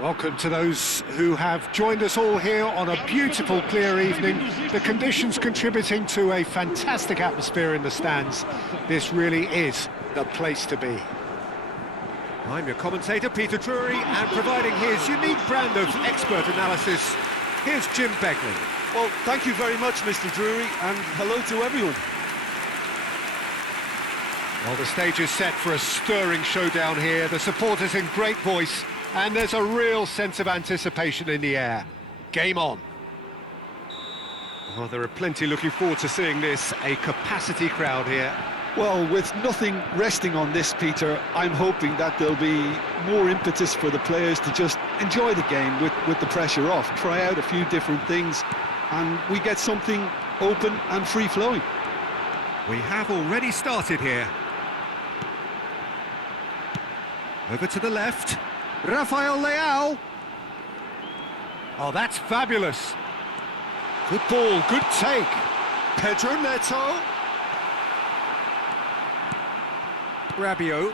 Welcome to those who have joined us all here on a beautiful, clear evening. The conditions contributing to a fantastic atmosphere in the stands. This really is the place to be. I'm your commentator, Peter Drury, and providing his unique brand of expert analysis, here's Jim Begley. Well, thank you very much, Mr. Drury, and hello to everyone. Well, the stage is set for a stirring showdown here. The supporters in great voice, and there's a real sense of anticipation in the air. Game on. Well, there are plenty looking forward to seeing this. A capacity crowd here. Well, with nothing resting on this, Peter, I'm hoping that there'll be more impetus for the players to just enjoy the game with the pressure off, try out a few different things, and we get something open and free-flowing. We have already started here. Over to the left. Rafael Leao. Oh, that's fabulous. Good ball, good take. Pedro Neto. Rabiot.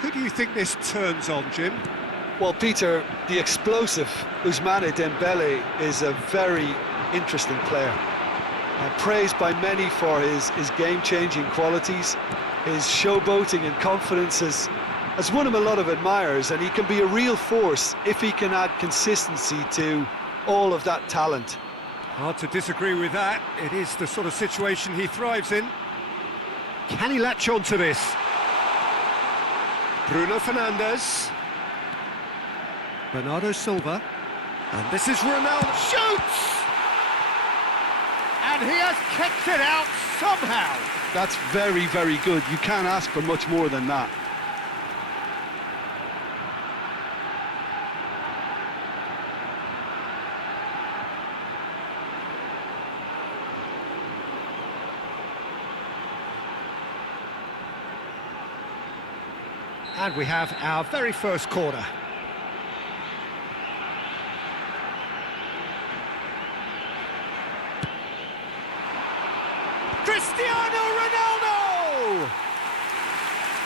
Who do you think this turns on, Jim? Well, Peter, the explosive Ousmane Dembele is a very interesting player. Praised by many for his game-changing qualities. His showboating and confidence has won him a lot of admirers, and he can be a real force if he can add consistency to all of that talent. Hard to disagree with that. It is the sort of situation he thrives in. Can he latch on to this? Bruno Fernandes. Bernardo Silva. And this is Ronaldo. Shoots! And he has kicked it out somehow. That's very, very good. You can't ask for much more than that. And we have our very first corner. Cristiano Ronaldo!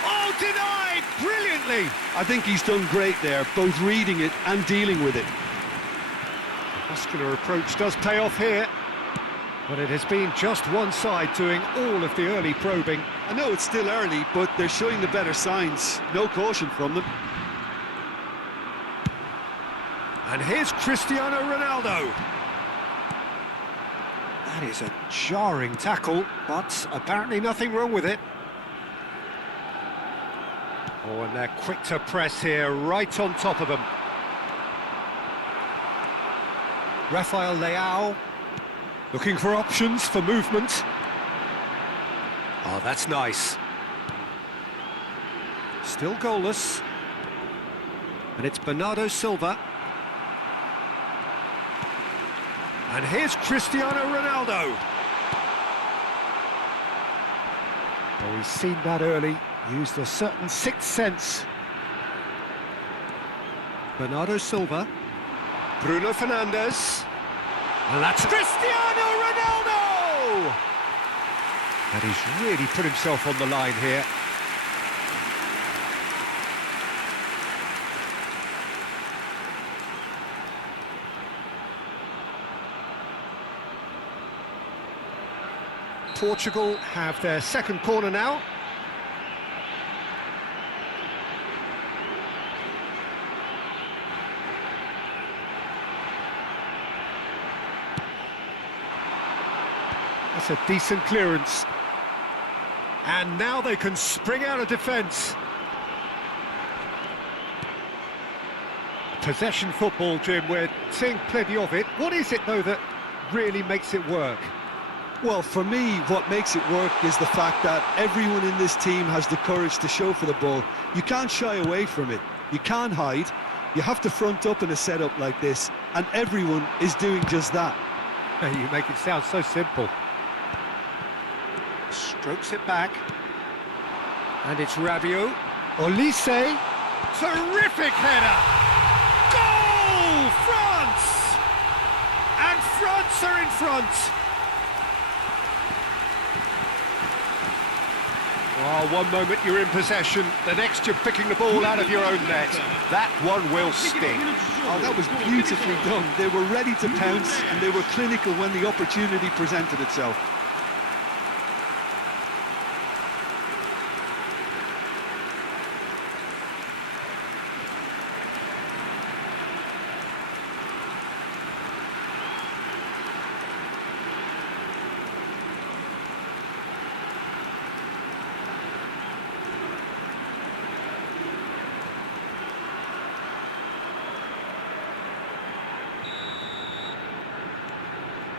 Oh, denied brilliantly! I think he's done great there, both reading it and dealing with it. The muscular approach does pay off here. But it has been just one side doing all of the early probing. I know it's still early, but they're showing the better signs. No caution from them. And here's Cristiano Ronaldo. That is a jarring tackle, but apparently nothing wrong with it. Oh, and they're quick to press here, right on top of them. Rafael Leao. Looking for options for movement. Oh, that's nice. Still goalless. And it's Bernardo Silva. And here's Cristiano Ronaldo. Oh, he's seen that early. Used a certain sixth sense. Bernardo Silva. Bruno Fernandes. And that's Cristiano Ronaldo! And he's really put himself on the line here. Portugal have their second corner now. That's a decent clearance. And now they can spring out of defence. Possession football, Jim, we're seeing plenty of it. What is it, though, that really makes it work? Well, for me, what makes it work is the fact that everyone in this team has the courage to show for the ball. You can't shy away from it. You can't hide. You have to front up in a setup like this, and everyone is doing just that. You make it sound so simple. Strokes it back. And it's Rabiot. Olise. Terrific header! Goal! France! And France are in front. Oh, one moment you're in possession, the next you're picking the ball out of your own net. That one will sting. Oh, that was beautifully done. They were ready to pounce, and they were clinical when the opportunity presented itself.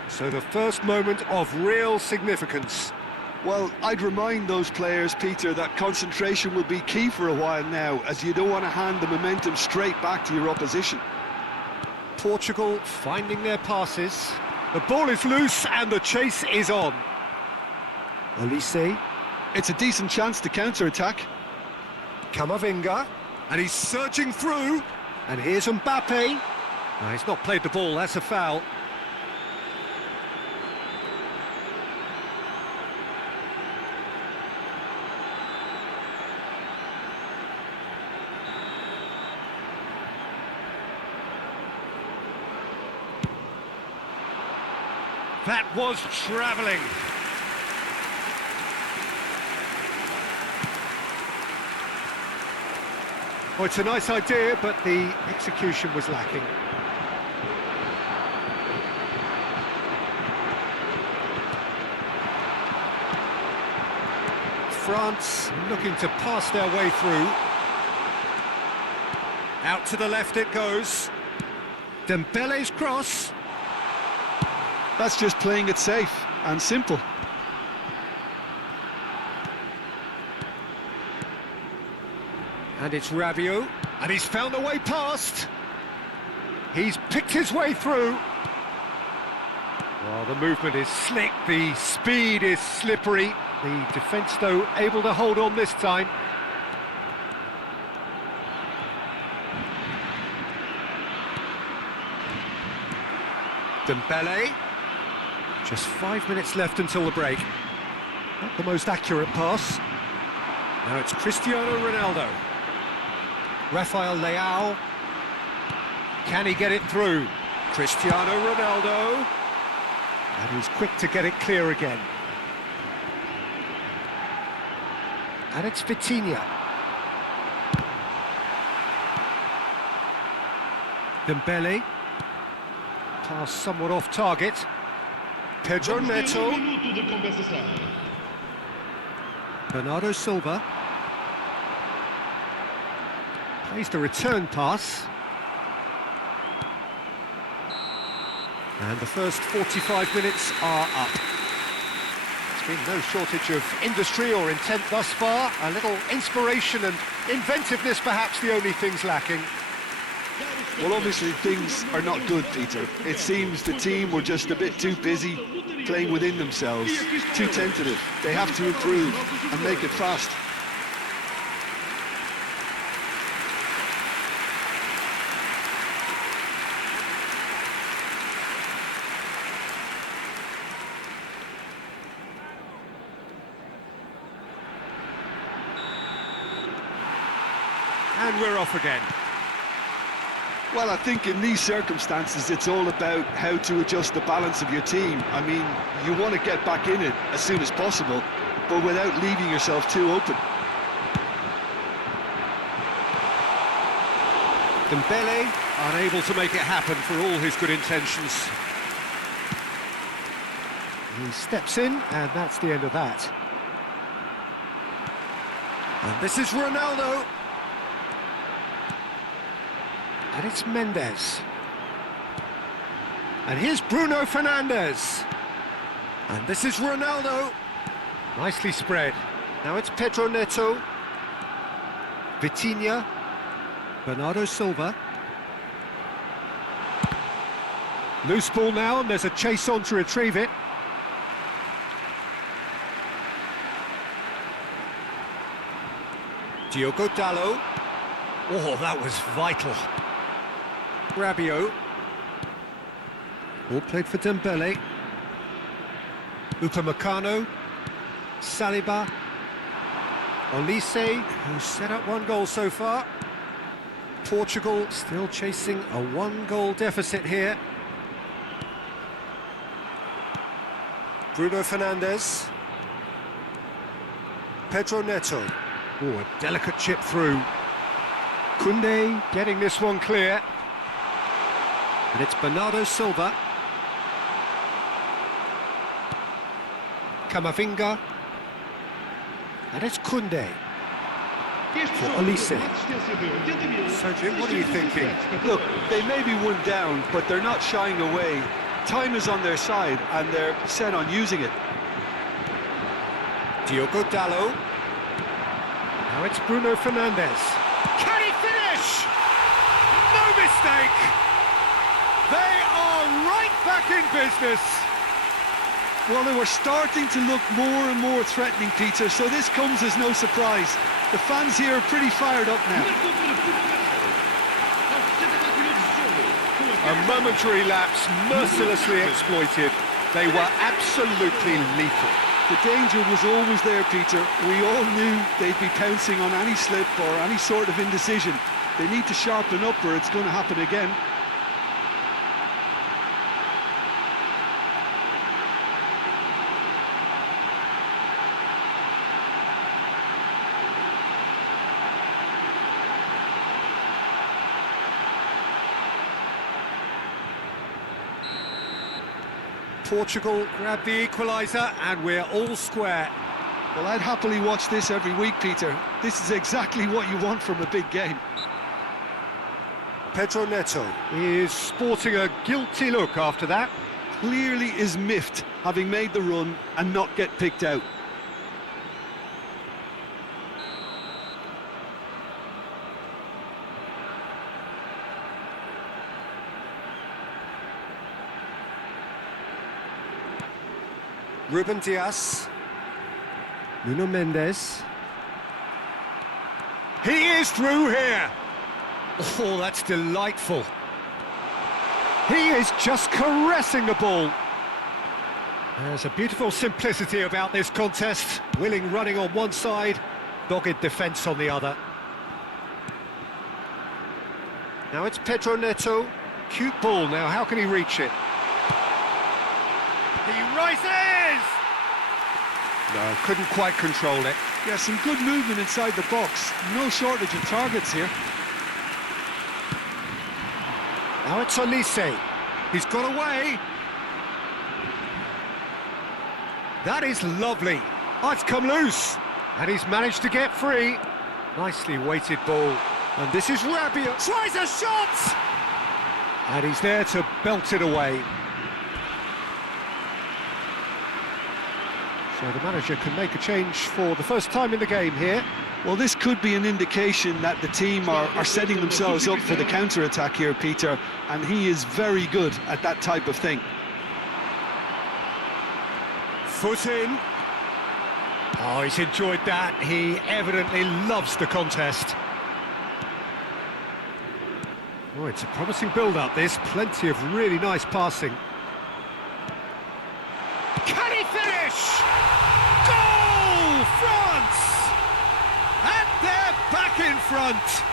So the first moment of real significance. Well, I'd remind those players, Peter, that concentration will be key for a while now, as you don't want to hand the momentum straight back to your opposition. Portugal finding their passes. The ball is loose and the chase is on. Olise. It's a decent chance to counter-attack. Camavinga. And he's surging through. And here's Mbappe. No, he's not played the ball, that's a foul. That was travelling. Oh, it's a nice idea, but the execution was lacking. France looking to pass their way through. Out to the left it goes. Dembele's cross. That's just playing it safe and simple. And it's Rabiot, and he's found a way past. He's picked his way through. Well, the movement is slick, the speed is slippery. The defence, though, able to hold on this time. Dembele. Just 5 minutes left until the break. Not the most accurate pass. Now it's Cristiano Ronaldo. Rafael Leao. Can he get it through? Cristiano Ronaldo. And he's quick to get it clear again. And it's Vitinha. Dembele. Pass somewhat off target. Pedro Neto. Bernardo Silva. Plays the return pass. And the first 45 minutes are up. There's been no shortage of industry or intent thus far. A little inspiration and inventiveness, perhaps the only things lacking. Well, obviously things are not good, Peter. It seems the team were just a bit too busy playing within themselves, too tentative. They have to improve and make it fast. And we're off again. Well, I think in these circumstances, it's all about how to adjust the balance of your team. I mean, you want to get back in it as soon as possible, but without leaving yourself too open. Dembele unable to make it happen for all his good intentions. He steps in, and that's the end of that. And this is Ronaldo. And it's Mendes. And here's Bruno Fernandes. And this is Ronaldo. Nicely spread. Now it's Pedro Neto. Vitinha. Bernardo Silva. Loose ball now, and there's a chase on to retrieve it. Diogo Dalot. Oh, that was vital. Rabiot. All played for Dembele. Upamecano. Saliba. Olise, who's set up one goal so far. Portugal still chasing a one-goal deficit here. Bruno Fernandes. Pedro Neto. Oh, a delicate chip through. Koundé getting this one clear. And it's Bernardo Silva. Camavinga. And it's Koundé. For Olise. So, Jim, what are you thinking? Look, they may be one down, but they're not shying away. Time is on their side, and they're set on using it. Diogo Dalot. Now it's Bruno Fernandes. Can he finish? No mistake! They are right back in business. Well, they were starting to look more and more threatening, Peter, so this comes as no surprise. The fans here are pretty fired up now. A momentary lapse, mercilessly exploited. They were absolutely lethal. The danger was always there, Peter. We all knew they'd be pouncing on any slip or any sort of indecision. They need to sharpen up or it's going to happen again. Portugal grab the equaliser and we're all square. Well, I'd happily watch this every week, Peter. This is exactly what you want from a big game. Pedro Neto is sporting a guilty look after that. Clearly is miffed, having made the run and not get picked out. Ruben Dias. Nuno Mendes. He is through here. Oh, that's delightful. He is just caressing the ball. There's a beautiful simplicity about this contest. Willing running on one side, dogged defence on the other. Now it's Pedro Neto. Cute ball now, how can he reach it? He rises! No, couldn't quite control it. Yeah, some good movement inside the box. No shortage of targets here. Now it's Olise. He's got away. That is lovely. Oh, it's come loose. And he's managed to get free. Nicely weighted ball. And this is Rabiot. Tries a shot! And he's there to belt it away. So the manager can make a change for the first time in the game here. Well, this could be an indication that the team are setting themselves up for the counter-attack here, Peter, and he is very good at that type of thing. Foot in. Oh, he's enjoyed that. He evidently loves the contest. Oh, it's a promising build-up, this. Plenty of really nice passing. Can he finish? Goal, France! And they're back in front.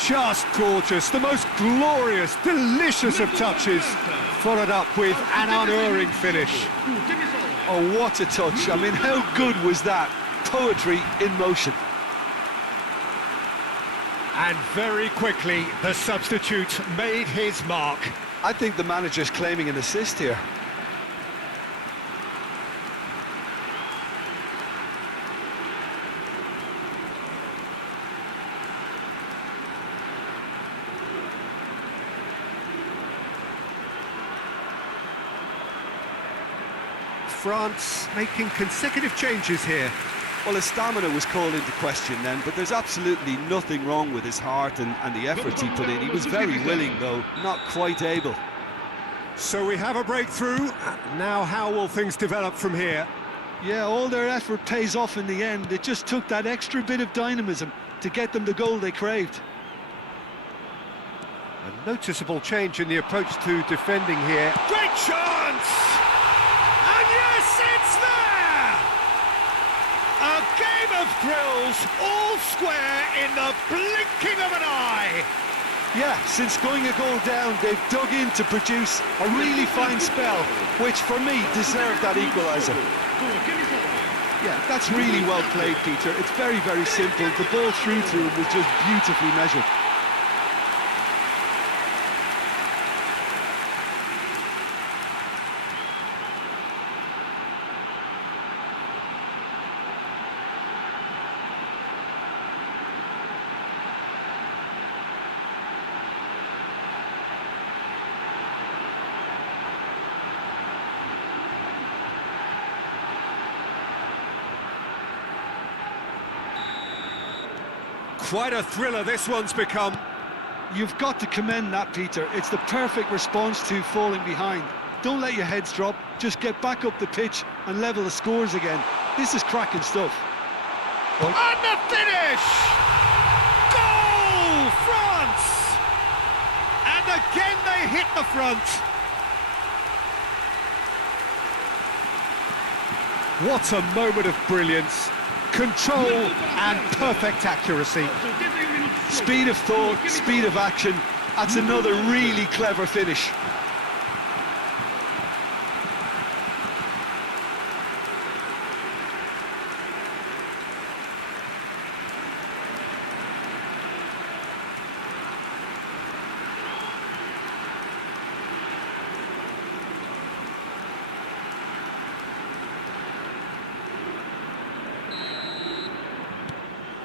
Just gorgeous, the most glorious, delicious of touches, followed up with an unerring finish. Oh, what a touch. I mean, how good was that? Poetry in motion. And very quickly, the substitute made his mark. I think the manager's claiming an assist here. France making consecutive changes here. Well, his stamina was called into question then, but there's absolutely nothing wrong with his heart and the efforts he put in. He was very willing, though, not quite able. So we have a breakthrough. Now how will things develop from here? Yeah, all their effort pays off in the end. It just took that extra bit of dynamism to get them the goal they craved. A noticeable change in the approach to defending here. Great chance! And yes! It's there! A game of thrills, all square in the blinking of an eye. Yeah, since going a goal down, they've dug in to produce a really fine spell, which for me deserved that equaliser. Yeah, that's really well played, Peter. It's very, very simple. The ball through to him was just beautifully measured. Quite a thriller this one's become. You've got to commend that, Peter. It's the perfect response to falling behind. Don't let your heads drop, just get back up the pitch and level the scores again. This is cracking stuff. And the finish! Goal, France! And again they hit the front. What a moment of brilliance. Control and perfect accuracy. Speed of thought, speed of action. That's another really clever finish.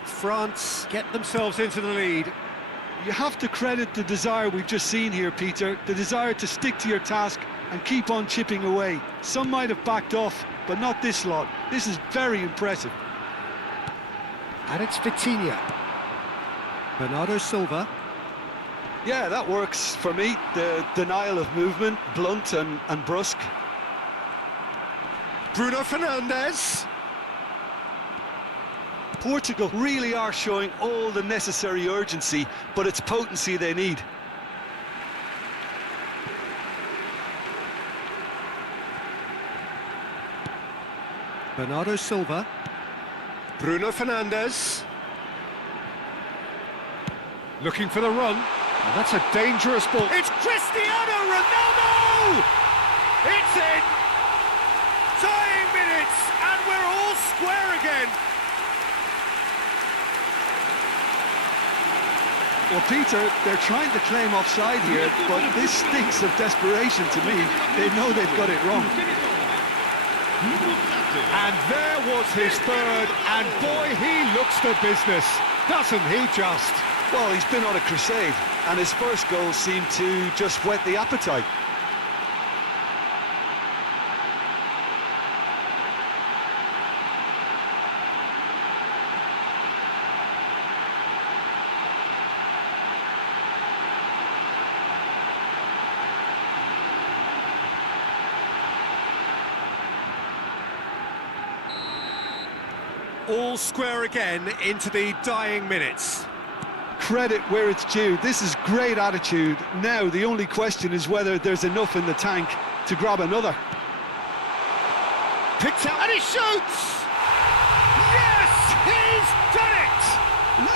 France get themselves into the lead. You have to credit the desire we've just seen here, Peter. The desire to stick to your task and keep on chipping away. Some might have backed off, but not this lot. This is very impressive. And it's Vitinha. Bernardo Silva. Yeah, that works for me. The denial of movement, blunt and brusque. Bruno Fernandes. Portugal really are showing all the necessary urgency, but it's potency they need. Bernardo Silva. Bruno Fernandes. Looking for the run. And that's a dangerous ball. It's Cristiano Ronaldo! It's in! Dying minutes, and we're all square again. Well, Peter, they're trying to claim offside here, but this stinks of desperation to me. They know they've got it wrong. And there was his third, and boy, he looks the business, doesn't he just? Well, he's been on a crusade, and his first goal seemed to just whet the appetite. All square again into the dying minutes. Credit where it's due. This is great attitude. Now the only question is whether there's enough in the tank to grab another. Picked out and he shoots! Yes, he's done it!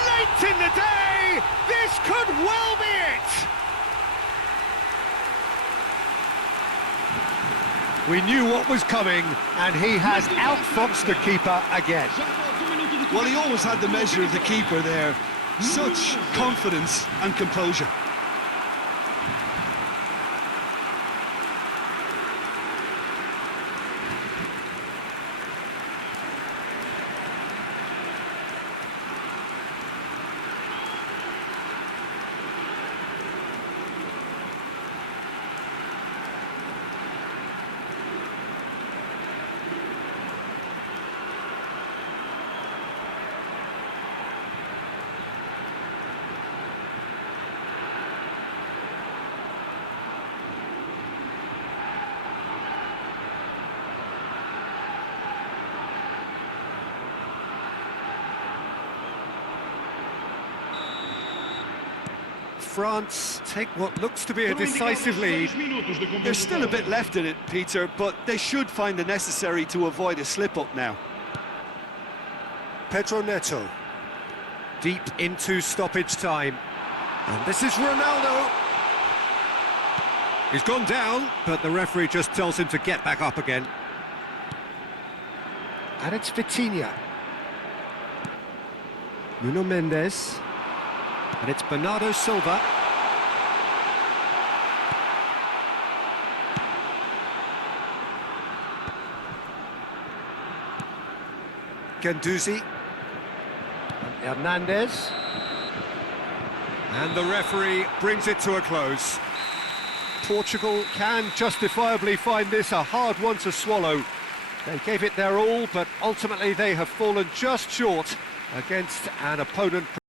Late in the day, this could well be it! We knew what was coming, and he has outfoxed the keeper again. Well, he always had the measure of the keeper there. Such confidence and composure. France take what looks to be a decisive lead. There's still a bit left in it, Peter, but they should find the necessary to avoid a slip-up now. Pedro Neto. Deep into stoppage time. And this is Ronaldo. He's gone down, but the referee just tells him to get back up again. And it's Vitinha. Nuno Mendes. And it's Bernardo Silva. Guendouzi. And Hernandez. And the referee brings it to a close. Portugal can justifiably find this a hard one to swallow. They gave it their all, but ultimately they have fallen just short against an opponent